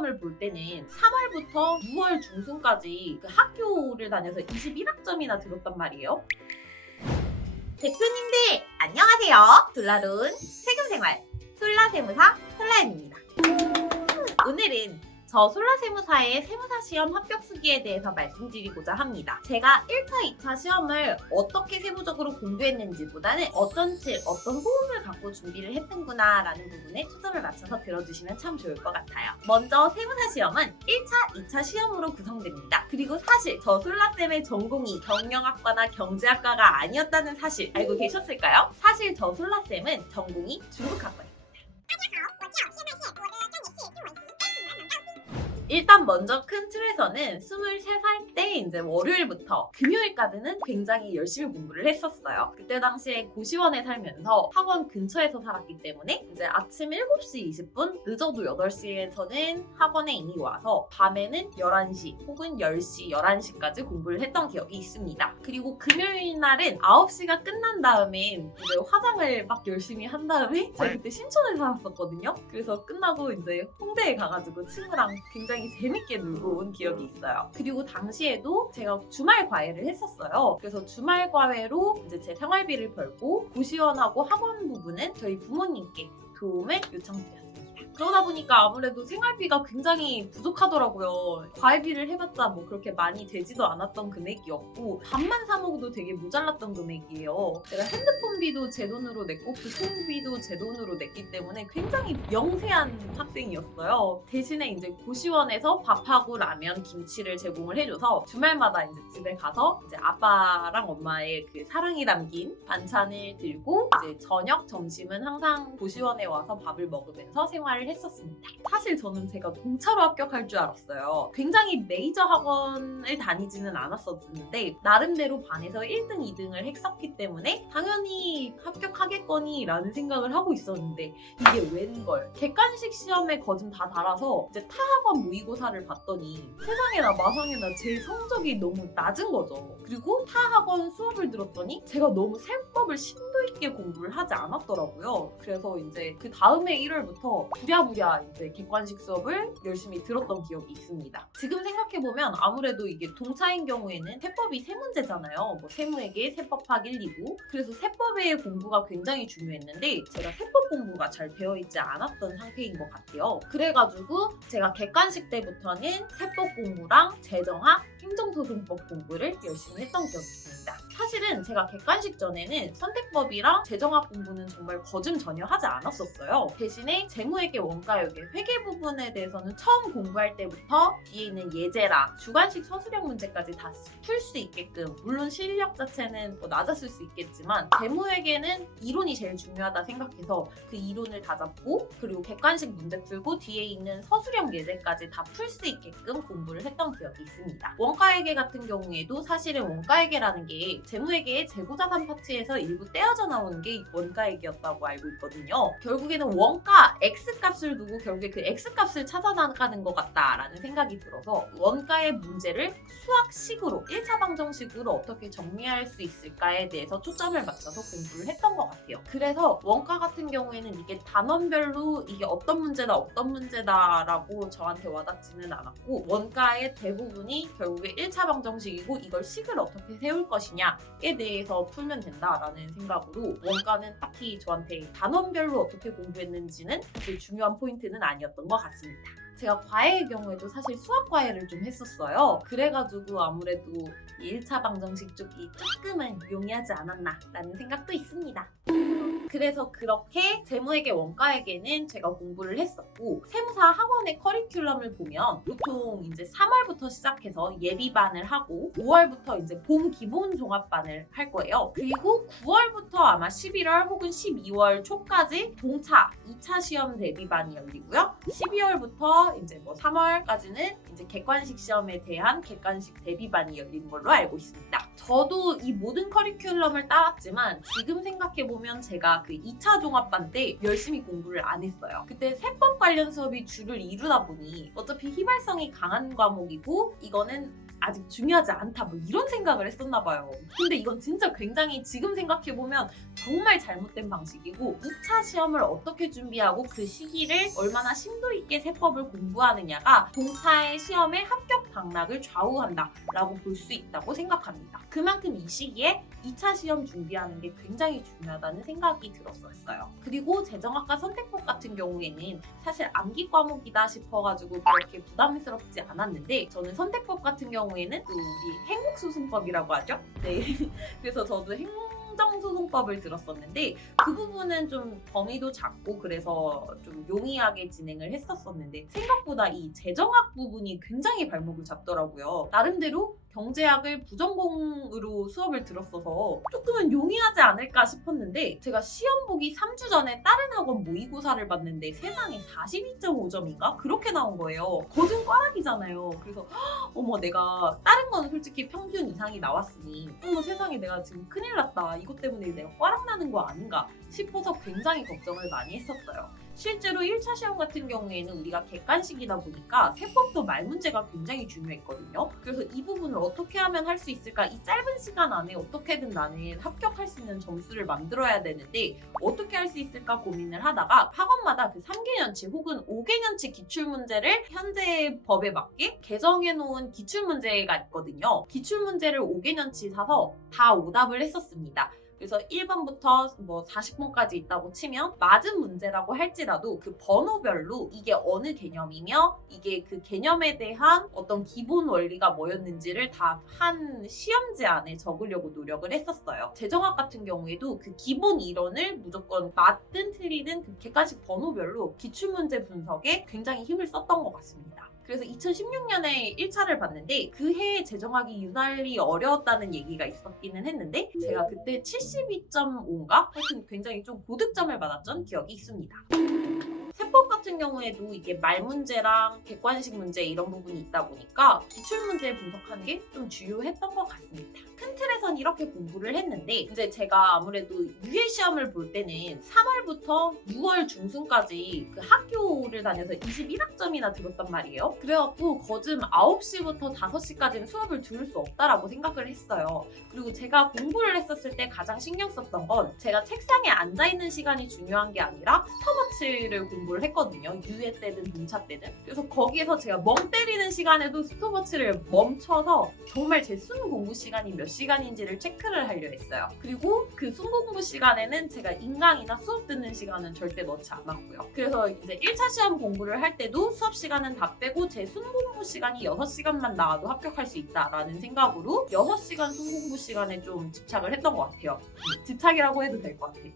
시험을 볼 때는 3월부터 6월 중순까지 그 학교를 다녀서 21학점이나 들었단 말이에요. 대표님들 안녕하세요. 솔라론 세금생활 솔라세무사 솔라연입니다. 오늘은 저 솔라세무사의 세무사 시험 합격 수기에 대해서 말씀드리고자 합니다. 제가 1차, 2차 시험을 어떻게 세부적으로 공부했는지보다는 어떤 질, 어떤 호응을 갖고 준비를 했는구나 라는 부분에 초점을 맞춰서 들어주시면 참 좋을 것 같아요. 먼저 세무사 시험은 1차, 2차 시험으로 구성됩니다. 그리고 사실 저 솔라쌤의 전공이 경영학과나 경제학과가 아니었다는 사실 알고 계셨을까요? 사실 저 솔라쌤은 전공이 중국학과예요. 일단 먼저 큰 틀에서는 23살 때 이제 월요일부터 금요일까지는 굉장히 열심히 공부를 했었어요. 그때 당시에 고시원에 살면서 학원 근처에서 살았기 때문에 이제 아침 7시 20분, 늦어도 8시에서는 학원에 이미 와서 밤에는 11시 혹은 10시, 11시까지 공부를 했던 기억이 있습니다. 그리고 금요일 날은 9시가 끝난 다음에 이제 화장을 막 열심히 한 다음에 제가 그때 신촌에 살았었거든요. 그래서 끝나고 이제 홍대에 가가지고 친구랑 굉장히 재밌게 놀고 온 기억이 있어요. 그리고 당시에도 제가 주말 과외를 했었어요. 그래서 주말 과외로 이제 제 생활비를 벌고 고시원하고 학원 부분은 저희 부모님께 도움을 요청드렸습니다. 그러다 보니까 아무래도 생활비가 굉장히 부족하더라고요. 과외비를 해봤자 뭐 그렇게 많이 되지도 않았던 금액이었고 밥만 사 먹어도 되게 모자랐던 금액이에요. 제가 핸드폰비도 제 돈으로 냈고 교통비도 제 돈으로 냈기 때문에 굉장히 영세한 학생이었어요. 대신에 이제 고시원에서 밥하고 라면, 김치를 제공을 해줘서 주말마다 이제 집에 가서 이제 아빠랑 엄마의 그 사랑이 담긴 반찬을 들고 이제 저녁, 점심은 항상 고시원에 와서 밥을 먹으면서 생활을 했었습니다. 사실 저는 제가 동차로 합격할 줄 알았어요. 굉장히 메이저 학원을 다니지는 않았었는데 나름대로 반에서 1등, 2등을 했었기 때문에 당연히 합격하겠거니 라는 생각을 하고 있었는데 이게 웬걸. 객관식 시험에 거진 다 달아서 이제 타학원 모의고사를 봤더니 세상에나 마상에나 제 성적이 너무 낮은 거죠. 그리고 타학원 수업을 들었더니 제가 너무 세법을 심도 있게 공부를 하지 않았더라고요. 그래서 이제 그 다음에 1월부터 부랴부랴 이제 객관식 수업을 열심히 들었던 기억이 있습니다. 지금 생각해보면 아무래도 이게 동차인 경우에는 세법이 3문제잖아요. 뭐 세무회계, 세법학 1, 2부. 그래서 세법의 공부가 굉장히 중요했는데 제가 세법 공부가 잘 되어있지 않았던 상태인 것 같아요. 그래가지고 제가 객관식 때부터는 세법 공부랑 재정학, 행정소송법 공부를 열심히 했던 기억이 있습니다. 사실은 제가 객관식 전에는 선택법이랑 재정학 공부는 정말 거즘 전혀 하지 않았었어요. 대신에 재무회계, 원가회계, 회계 부분에 대해서는 처음 공부할 때부터 뒤에 있는 예제랑 주관식 서술형 문제까지 다 풀 수 있게끔, 물론 실력 자체는 뭐 낮았을 수 있겠지만 재무회계는 이론이 제일 중요하다 생각해서 그 이론을 다 잡고 그리고 객관식 문제 풀고 뒤에 있는 서술형 예제까지 다 풀 수 있게끔 공부를 했던 기억이 있습니다. 원가회계 같은 경우에도 사실은 원가회계라는 게 재무회계의 재고자산 파트에서 일부 떼어져 나오는 게 원가회계였다고 알고 있거든요. 결국에는 원가 X값을 두고 결국에 그 X값을 찾아나가는 것 같다라는 생각이 들어서 원가의 문제를 수학식으로 1차 방정식으로 어떻게 정리할 수 있을까에 대해서 초점을 맞춰서 공부를 했던 것 같아요. 그래서 원가 같은 경우에는 이게 단원별로 이게 어떤 문제다라고 저한테 와닿지는 않았고 원가의 대부분이 결국에 1차 방정식이고 이걸 식을 어떻게 세울 것이냐에 대해서 풀면 된다라는 생각으로 원가는 딱히 저한테 단원별로 어떻게 공부했는지는 그렇게 중요한 포인트는 아니었던 것 같습니다. 제가 과외의 경우에도 사실 수학 과외를 좀 했었어요. 그래가지고 아무래도 1차 방정식 쪽이 조금은 용이하지 않았나라는 생각도 있습니다. 그래서 그렇게 재무회계, 원가회계는 제가 공부를 했었고 세무사 학원의 커리큘럼을 보면 보통 이제 3월부터 시작해서 예비반을 하고 5월부터 이제 봄 기본 종합반을 할 거예요. 그리고 9월부터 아마 11월 혹은 12월 초까지 동차 2차 시험 대비반이 열리고요. 12월부터 이제 뭐 3월까지는 이제 객관식 시험에 대한 객관식 대비반이 열리는 걸로 알고 있습니다. 저도 이 모든 커리큘럼을 따왔지만 지금 생각해보면 제가 그 2차 종합반 때 열심히 공부를 안 했어요. 그때 세법 관련 수업이 주를 이루다 보니 어차피 휘발성이 강한 과목이고 이거는 아직 중요하지 않다 뭐 이런 생각을 했었나 봐요. 근데 이건 진짜 굉장히 지금 생각해보면 정말 잘못된 방식이고 2차 시험을 어떻게 준비하고 그 시기를 얼마나 심도 있게 세법을 공부하느냐가 동차의 시험의 합격 당락을 좌우한다 라고 볼 수 있다고 생각합니다. 그만큼 이 시기에 2차 시험 준비하는 게 굉장히 중요하다는 생각이 들었었어요. 그리고 재정학과 선택법 같은 경우에는 사실 암기 과목이다 싶어가지고 그렇게 부담스럽지 않았는데 저는 선택법 같은 경우에는 또 우리 행복소송법이라고 하죠. 네. 그래서 저도 행정소송법을 들었었는데 그 부분은 좀 범위도 작고 그래서 좀 용이하게 진행을 했었었는데 생각보다 이 재정학 부분이 굉장히 발목을 잡더라고요. 나름대로 경제학을 부전공으로 수업을 들었어서 조금은 용이하지 않을까 싶었는데 제가 시험 보기 3주 전에 다른 학원 모의고사를 봤는데 세상에 42.5점인가? 그렇게 나온 거예요. 거진 꽈락이잖아요. 그래서 어머 내가 다른 건 솔직히 평균 이상이 나왔으니 어머 세상에 내가 지금 큰일 났다. 이것 때문에 내가 꽈락 나는 거 아닌가 싶어서 굉장히 걱정을 많이 했었어요. 실제로 1차 시험 같은 경우에는 우리가 객관식이다 보니까 세법도 말 문제가 굉장히 중요했거든요. 그래서 이 부분을 어떻게 하면 할 수 있을까? 이 짧은 시간 안에 어떻게든 나는 합격할 수 있는 점수를 만들어야 되는데 어떻게 할 수 있을까 고민을 하다가 학원마다 그 3개년치 혹은 5개년치 기출문제를 현재 법에 맞게 개정해 놓은 기출문제가 있거든요. 기출문제를 5개년치 사서 다 오답을 했었습니다. 그래서 1번부터 뭐 40번까지 있다고 치면 맞은 문제라고 할지라도 그 번호별로 이게 어느 개념이며 이게 그 개념에 대한 어떤 기본 원리가 뭐였는지를 다 한 시험지 안에 적으려고 노력을 했었어요. 재정학 같은 경우에도 그 기본 이론을 무조건 맞든 틀리든 그 객관식 번호별로 기출문제 분석에 굉장히 힘을 썼던 것 같습니다. 그래서 2016년에 1차를 봤는데 그 해에 재정학이 유난히 어려웠다는 얘기가 있었기는 했는데 제가 그때 72.5인가? 하여튼 굉장히 좀 고득점을 받았던 기억이 있습니다. 세법 같은 경우에도 이게 말 문제랑 객관식 문제 이런 부분이 있다 보니까 기출 문제 분석하는 게 좀 주요했던 것 같습니다. 큰 틀에선 이렇게 공부를 했는데 이제 제가 아무래도 유예 시험을 볼 때는 3월부터 6월 중순까지 그 학교를 다녀서 21학점이나 들었단 말이에요. 그래갖고 거즘 9시부터 5시까지는 수업을 들을 수 없다라고 생각을 했어요. 그리고 제가 공부를 했었을 때 가장 신경 썼던 건 제가 책상에 앉아있는 시간이 중요한 게 아니라 스톱워치를 공부를 했거든요. 유예 때든 분차 때든. 그래서 거기에서 제가 멍 때리는 시간에도 스톱워치를 멈춰서 정말 제 순 공부 시간이 몇 시간인지를 체크를 하려 했어요. 그리고 그 순 공부 시간에는 제가 인강이나 수업 듣는 시간은 절대 넣지 않았고요. 그래서 이제 1차 시험 공부를 할 때도 수업 시간은 다 빼고 제 순 공부 시간이 6시간만 나와도 합격할 수 있다라는 생각으로 6시간 순 공부 시간에 좀 집착을 했던 것 같아요. 집착이라고 해도 될 것 같아요.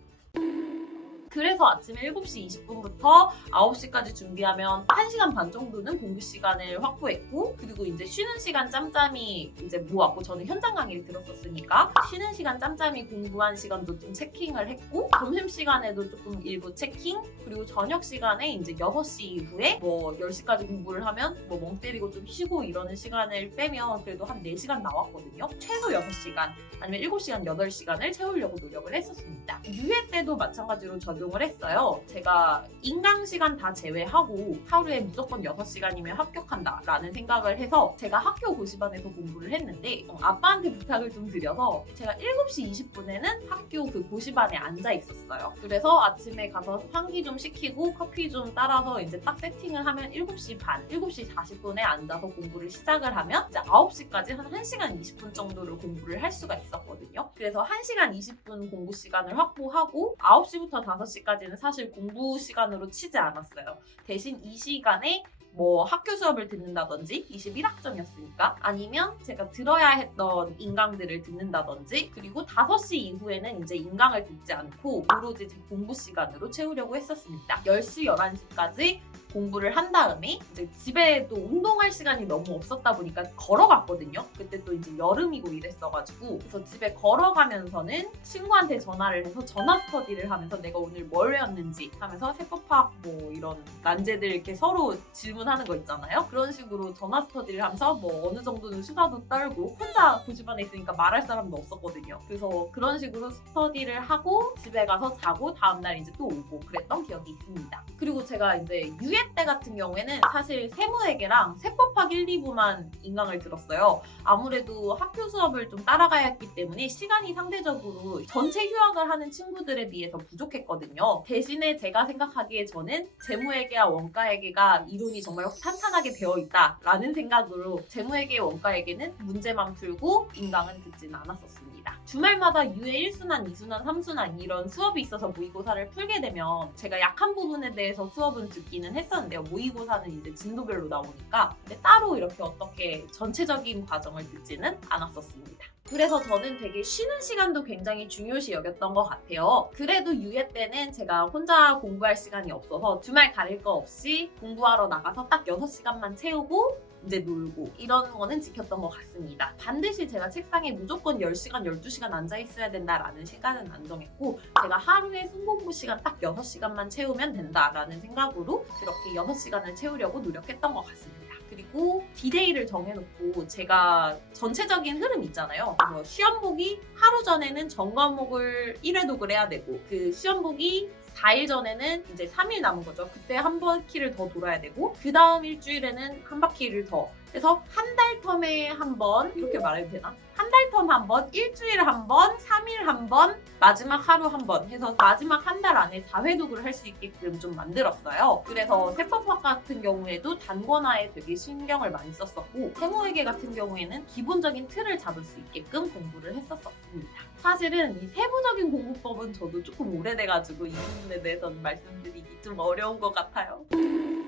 그래서 아침에 7시 20분부터 9시까지 준비하면 1시간 반 정도는 공부 시간을 확보했고 그리고 이제 쉬는 시간 짬짬이 이제 모았고 저는 현장 강의를 들었었으니까 쉬는 시간 짬짬이 공부한 시간도 좀 체킹을 했고 점심시간에도 조금 일부 체킹 그리고 저녁 시간에 이제 6시 이후에 뭐 10시까지 공부를 하면 뭐 멍 때리고 좀 쉬고 이러는 시간을 빼면 그래도 한 4시간 나왔거든요. 최소 6시간 아니면 7시간, 8시간을 채우려고 노력을 했었습니다. 유예 때도 마찬가지로 적용을 했어요. 제가 인강 시간 다 제외하고 하루에 무조건 6시간이면 합격한다 라는 생각을 해서 제가 학교 고시반에서 공부를 했는데 아빠한테 부탁을 좀 드려서 제가 7시 20분에는 학교 그 고시반에 앉아 있었어요. 그래서 아침에 가서 환기 좀 시키고 커피 좀 따라서 이제 딱 세팅을 하면 7시 반, 7시 40분에 앉아서 공부를 시작을 하면 이제 9시까지 한 1시간 20분 정도를 공부를 할 수가 있었거든요. 그래서 1시간 20분 공부 시간을 확보하고 9시부터 5시까지는 사실 공부 시간으로 치지 않았어요. 대신 이 시간에 뭐 학교 수업을 듣는다든지 21학점이었으니까 아니면 제가 들어야 했던 인강들을 듣는다든지 그리고 5시 이후에는 이제 인강을 듣지 않고 오로지 제 공부 시간으로 채우려고 했었습니다. 10시, 11시까지 공부를 한 다음에 이제 집에 또 운동할 시간이 너무 없었다 보니까 걸어갔거든요. 그때 또 이제 여름이고 이랬어가지고 그래서 집에 걸어가면서는 친구한테 전화를 해서 전화 스터디를 하면서 내가 오늘 뭘 외웠는지 하면서 세법학 뭐 이런 난제들 이렇게 서로 질문하는 거 있잖아요. 그런 식으로 전화 스터디를 하면서 뭐 어느 정도는 수다도 떨고 혼자 고시반에 있으니까 말할 사람도 없었거든요. 그래서 그런 식으로 스터디를 하고 집에 가서 자고 다음날 이제 또 오고 그랬던 기억이 있습니다. 그리고 제가 이제 유예 때 같은 경우에는 사실 세무회계랑 세법 세법학 1, 2부만 인강을 들었어요. 아무래도 학교 수업을 좀 따라가야 했기 때문에 시간이 상대적으로 전체 휴학을 하는 친구들에 비해서 부족했거든요. 대신에 제가 생각하기에 저는 재무회계와 원가회계가 이론이 정말 탄탄하게 되어 있다라는 생각으로 재무회계, 원가회계는 문제만 풀고 인강은 듣지는 않았었습니다. 주말마다 유예 1순환, 2순환, 3순환 이런 수업이 있어서 모의고사를 풀게 되면 제가 약한 부분에 대해서 수업은 듣기는 했었는데요. 모의고사는 이제 진도별로 나오니까 근데 따로 이렇게 어떻게 전체적인 과정을 듣지는 않았었습니다. 그래서 저는 되게 쉬는 시간도 굉장히 중요시 여겼던 것 같아요. 그래도 유예 때는 제가 혼자 공부할 시간이 없어서 주말 가릴 거 없이 공부하러 나가서 딱 6시간만 채우고 이제 놀고 이런 거는 지켰던 것 같습니다. 반드시 제가 책상에 무조건 10시간, 12시간 앉아 있어야 된다라는 시간은 안 정했고 제가 하루에 순공부 시간 딱 6시간만 채우면 된다라는 생각으로 그렇게 6시간을 채우려고 노력했던 것 같습니다. 그리고 디데이를 정해놓고 제가 전체적인 흐름 있잖아요. 뭐 시험 보기 하루 전에는 전 과목을 1회독을 해야 되고 그 시험 보기 4일 전에는 이제 3일 남은 거죠. 그때 한 바퀴를 더 돌아야 되고 그 다음 일주일에는 한 바퀴를 더 그래서 한 달 텀에 한 번 이렇게 말해도 되나? 한 달 텀 한 번, 일주일에 한 번, 3일 한 번, 마지막 하루 한 번 해서 마지막 한 달 안에 4회독을 할 수 있게끔 좀 만들었어요. 그래서 세법학 같은 경우에도 단권화에 되게 신경을 많이 썼었고 세무회계 같은 경우에는 기본적인 틀을 잡을 수 있게끔 공부를 했었습니다. 사실은 이 세부적인 공부법은 저도 조금 오래돼가지고 이 부분에 대해서는 말씀드리기 좀 어려운 것 같아요.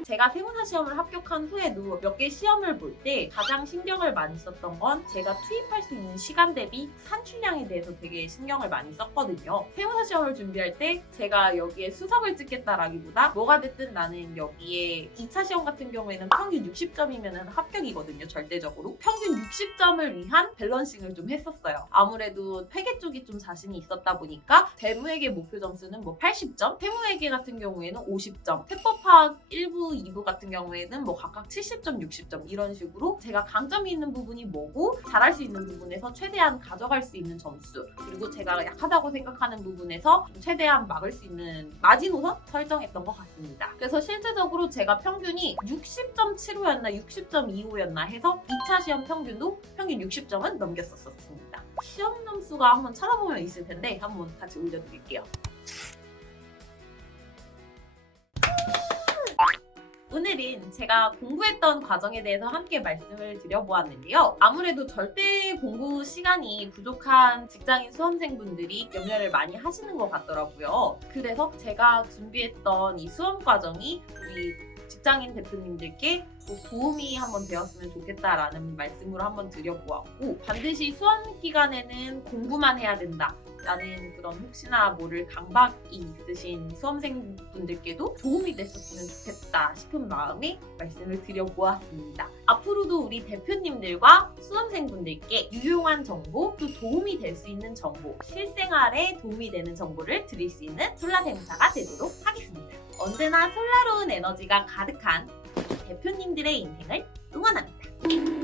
제가 세무사 시험을 합격한 후에도 몇 개 시험을 볼 때 가장 신경을 많이 썼던 건 제가 투입할 수 있는 시간 대비 산출량에 대해서 되게 신경을 많이 썼거든요. 세무사 시험을 준비할 때 제가 여기에 수석을 찍겠다라기보다 뭐가 됐든 나는 여기에 2차 시험 같은 경우에는 평균 60점이면 합격이거든요. 절대적으로. 평균 60점을 위한 밸런싱을 좀 했었어요. 아무래도 회계 쪽이 좀 자신이 있었다 보니까 재무회계 목표 점수는 뭐 80점, 세무회계 같은 경우에는 50점, 세법학 1부, 2부 같은 경우에는 뭐 각각 70점, 60점 이런 식으로 제가 강점이 있는 부분이 뭐고 잘할 수 있는 부분에서 최대한 가져갈 수 있는 점수 그리고 제가 약하다고 생각하는 부분에서 최대한 막을 수 있는 마지노선 설정했던 것 같습니다. 그래서 실제적으로 제가 평균이 60.75였나 60.25였나 해서 2차 시험 평균도 평균 60점은 넘겼었습니다. 시험 점수가 한번 찾아보면 있을 텐데 한번 같이 올려드릴게요. 오늘은 제가 공부했던 과정에 대해서 함께 말씀을 드려보았는데요. 아무래도 절대 공부 시간이 부족한 직장인 수험생분들이 염려를 많이 하시는 것 같더라고요. 그래서 제가 준비했던 이 수험 과정이 우리 직장인 대표님들께 도움이 한번 되었으면 좋겠다라는 말씀으로 한번 드려보았고 반드시 수험 기간에는 공부만 해야 된다. 라는 그런 혹시나 모를 강박이 있으신 수험생분들께도 도움이 됐었으면 좋겠다 싶은 마음에 말씀을 드려보았습니다. 앞으로도 우리 대표님들과 수험생분들께 유용한 정보, 또 도움이 될 수 있는 정보, 실생활에 도움이 되는 정보를 드릴 수 있는 솔라세무사가 되도록 하겠습니다. 언제나 솔라로운 에너지가 가득한 대표님들의 인생을 응원합니다.